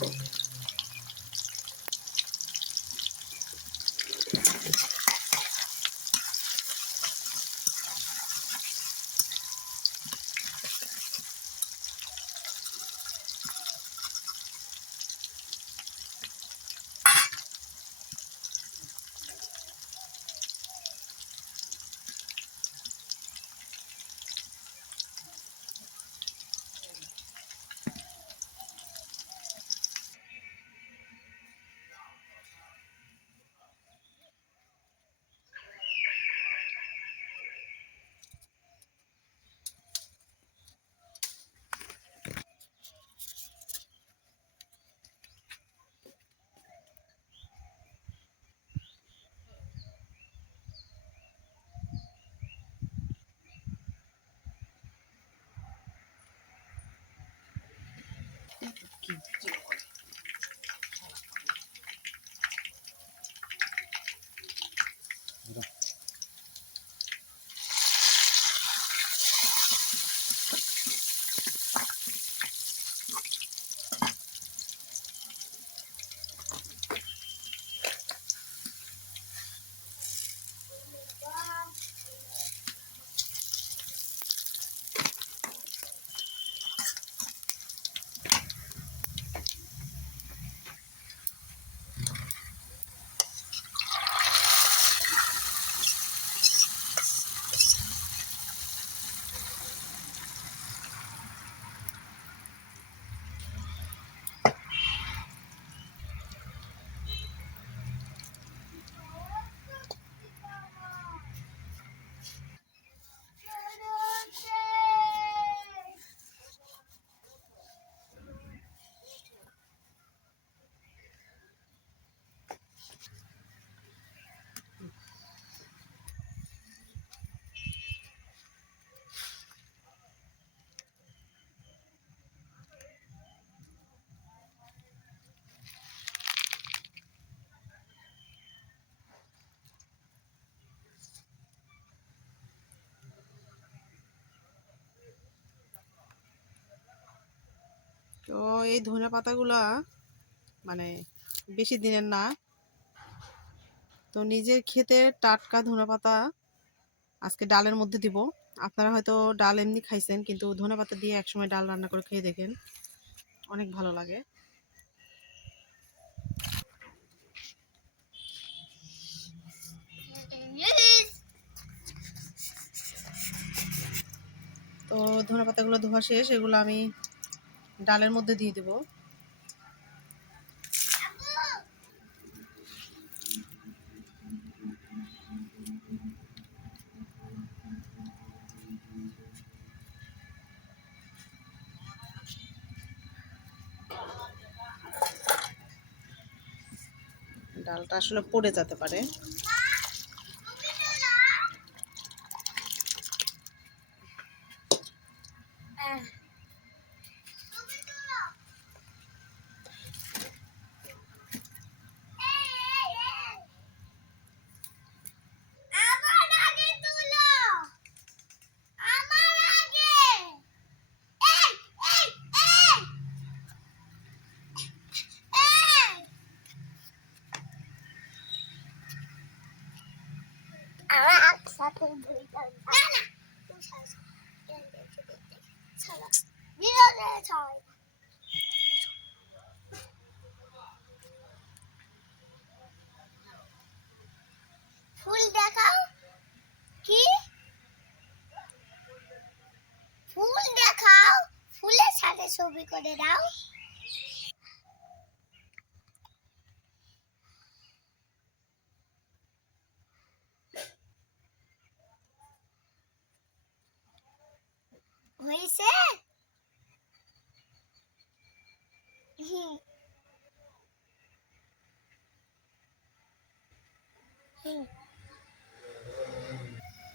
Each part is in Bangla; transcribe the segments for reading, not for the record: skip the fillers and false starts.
তো এই ধনে পাতাগুলা মানে বেশি দিনের না, তো নিজের ক্ষেতে টাটকা ধনে পাতা আজকে ডালের মধ্যে দিব। আপনারা হয়তো ডাল এমনি খাইছেন, কিন্তু ধনে পাতা দিয়ে একসময় ডাল রান্না করে খেয়ে দেখেন, অনেক ভালো লাগে। তো ধনে পাতাগুলো ধোয়া শেষ, এগুলো আমি ডালের মধ্যে দিয়ে দেব। ডালটা আসলে পড়ে যেতে পারে। ফুল দেখাও, কি ফুল দেখাও, ফুলের সাথে ছবি করে দাও। হয়েছে?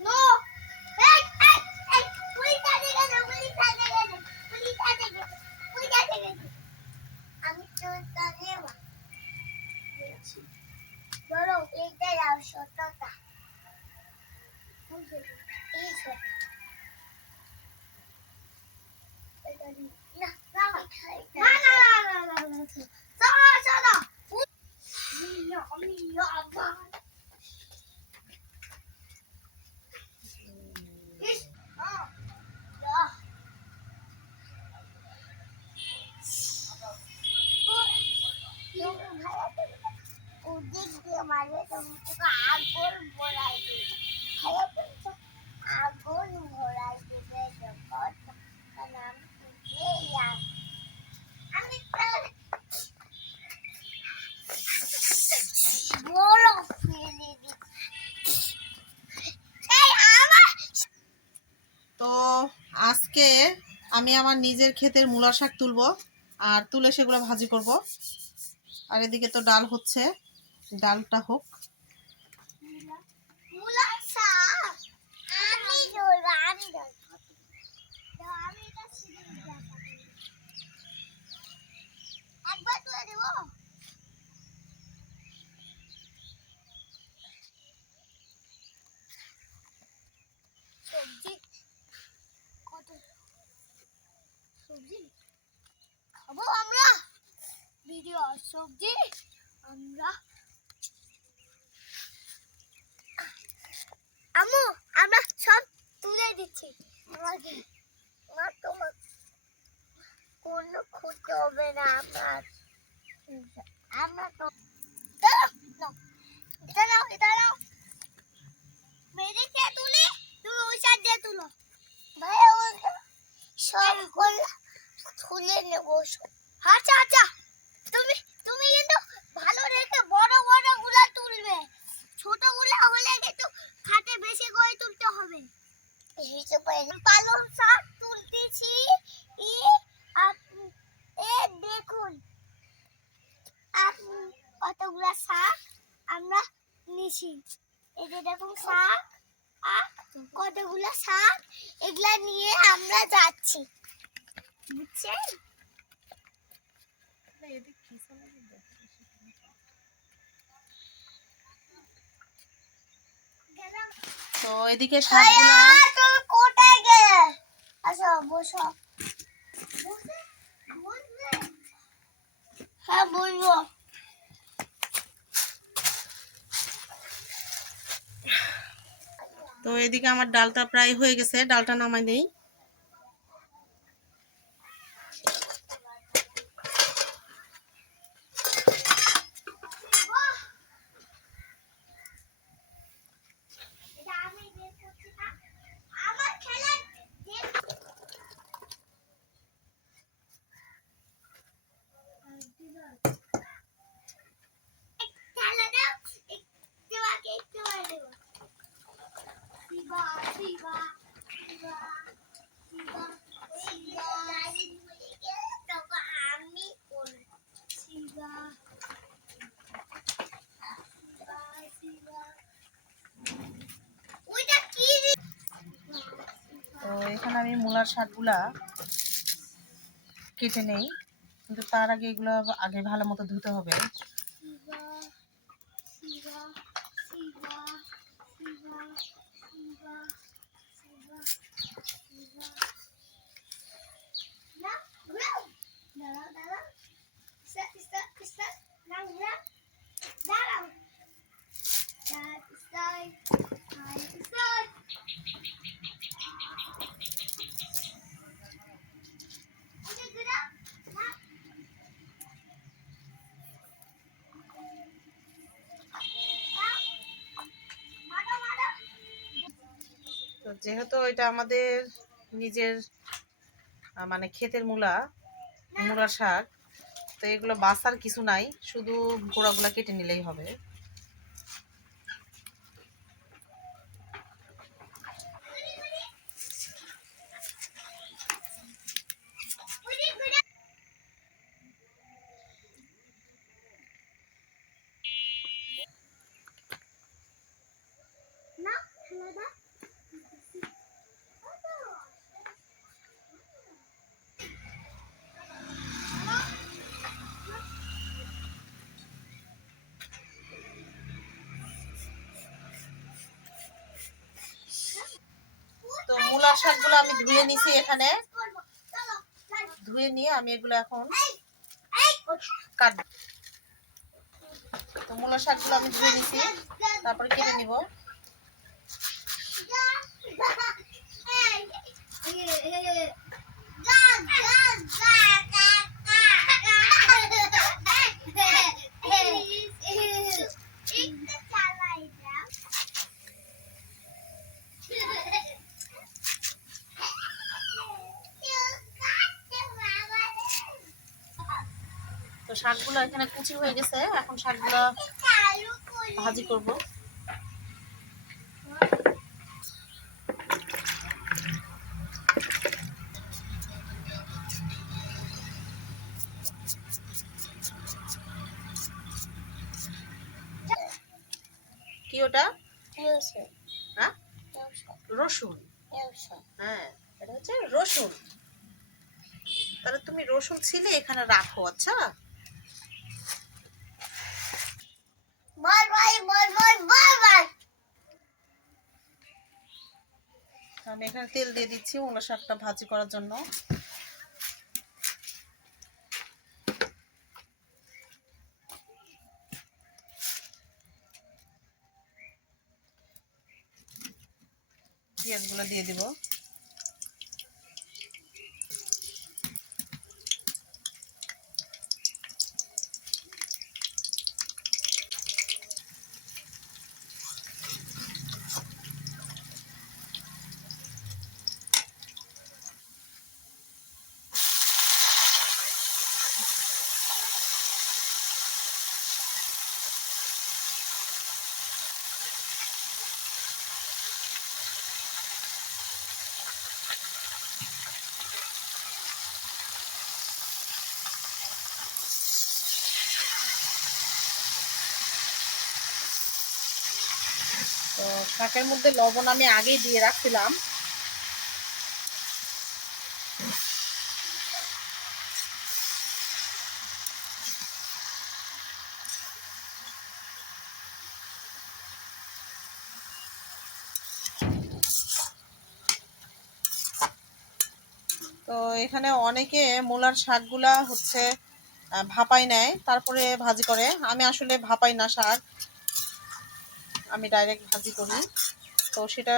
নো, আমি তো জানি ধরো এইটা দাও, শতটা এই শত এটা না ওদিক দিয়ে মারবে তোমাকে আগুন ভরাই দিবে খাইয়া ফেলছো আগুন ভরাই দিবে যখন তখন আমি তুলে আমি বড় ফেলে দিচ্ছি এই আমার তো আজকে আমি আমার নিজের ক্ষেতের মূলা শাক তুলবো আর তুলে সেগুলো ভাজি করব। আর এদিকে তো ডাল হচ্ছে, ডালটা হোক। মুলা শাক আমি ধরবো আমি ধরবো আমি এটা সিঁড়ি একবার তুলে দেবো সবজি কত সবজি খাবো আমরা ভিডিও সবজি আমরা আম্মু আমরা সব তুলে দিচ্ছি আমাকে মা তোমার কোনো ক্ষতি হবে না আমার আমরা তো দাঁড়াও দাঁড়াও দাঁড়াও মেয়েদেরকে তুলি তুমি ওই সাইড দিয়ে তুলো ভাইয়া সবগুলো তুলে নেবো আচ্ছা আচ্ছা তুমি তুমি কিন্তু ভালো রেখে বড় বড় গুলা তুলবে ছোট গুলা হলে কিন্তু খাটে বেশি করে তুলতে হবে পালং শাক তুলতেছি ই এ দেখুন কতগুলা শাক আমরা নিছি এই যে দেখুন শাক কতগুলা শাক এগুলা নিয়ে আমরা যাচ্ছি বুঝছেন তো এদিকে শাকগুলা তুমি কোথায় গেলে আসো বসো হ্যাঁ বলবো তো এদিকে আমার ডালটা প্রায় হয়ে গেছে, ডালটা নামাই নেই। আমার খেলা খেলা দাও একটু আগে একটু আগে শিবা শিবা শিবা শিবা শিবা তখন আমি করব শিবা শিবা শিবা ওইটা কি তো এখানে আমি মূলার শাকগুলা কেটে নেই, কিন্তু তার আগে এগুলো আগে ভালো মতো ধুতে হবে। শিবা শিবা শিবা শিবা শিবা শিবা শিবা না ঘুরাও দাঁড়াও দাঁড়াও স্টার না ঘুরাও দাঁড়াও স্টার স্টার ওকে ঘুরাও না মারো মারো তো যেহেতু এটা আমাদের নিজের মানে ক্ষেতের মূলার শাক, তো এগুলো বাছার কিছু নাই, শুধু গোড়াগুলা কেটে নিলেই হবে। না খেলা দাও তো মূলার শাকগুলো আমি ধুয়ে নিছি এখানে, ধুয়ে নিয়ে আমি এগুলো এখন কাটবো। তো মূলার শাকগুলো আমি ধুয়ে নিছি, তারপরে কেটে নিব। তো শাকগুলো এখানে কুচি হয়ে গেছে, এখন শাকগুলো ভাজি করব। কি ওটা? হ্যাঁ, রসুন। হ্যাঁ, এটা হচ্ছে রসুন। তাহলে তুমি রসুন ছিলে এখানে রাখো। আচ্ছা, আমি এখানে তেল দিয়ে দিচ্ছি মূলা শাকটা ভাজি করার জন্য। পেঁয়াজগুলো দিয়ে দিব। তো শাকের মধ্যে লবণ আমি আগেই দিয়ে রাখছিলাম। তো এখানে অনেকে মূলার শাকগুলা হচ্ছে ভাপাই নেয়, তারপরে ভাজি করে। আমি আসলে ভাপাই না শাক, আমি ডাইরেক্ট ভাজি করি। তো সেটা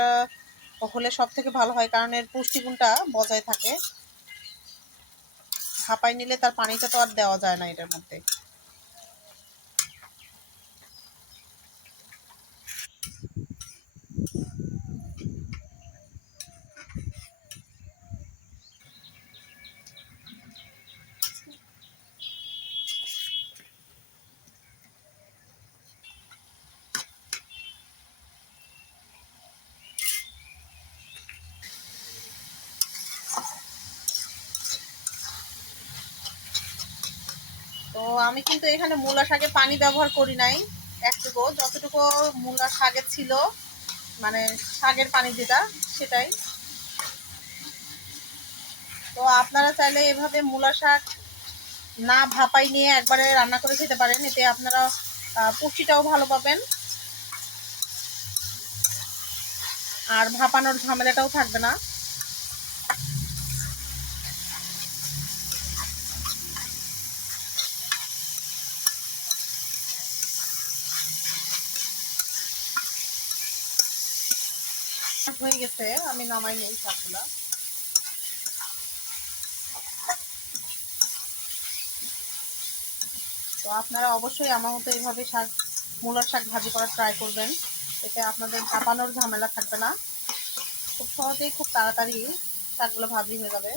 হলে সব থেকে ভালো হয়, কারণ এর পুষ্টিগুণটা বজায় থাকে। ভাপাই নিলে তার পানিটা তো আর দেওয়া যায় না এটার মধ্যে। তো আমি কিন্তু এখানে মূলা শাকে পানি ব্যবহার করি নাই একটুকু, যতটুকু মূলা শাকের ছিল, মানে শাকের পানি যেটা, সেটাই। তো আপনারা চাইলে এভাবে মূলা শাক না ভাপাই নিয়ে একবারে রান্না করে খেতে পারেন, এতে আপনারা পুষ্টিটাও ভালো পাবেন আর ভাপানোর ঝামেলাটাও থাকবে না। হয়ে গেছে, আমি নামাই নেই শাকগুলা। তো আপনারা অবশ্যই আমার মতো এইভাবে মূলার শাক ভাজি করার ট্রাই করবেন, এতে আপনাদের ভাপানোর ঝামেলা থাকবে না। খুব সহজেই খুব তাড়াতাড়ি শাকগুলো ভাজি হয়ে যাবে।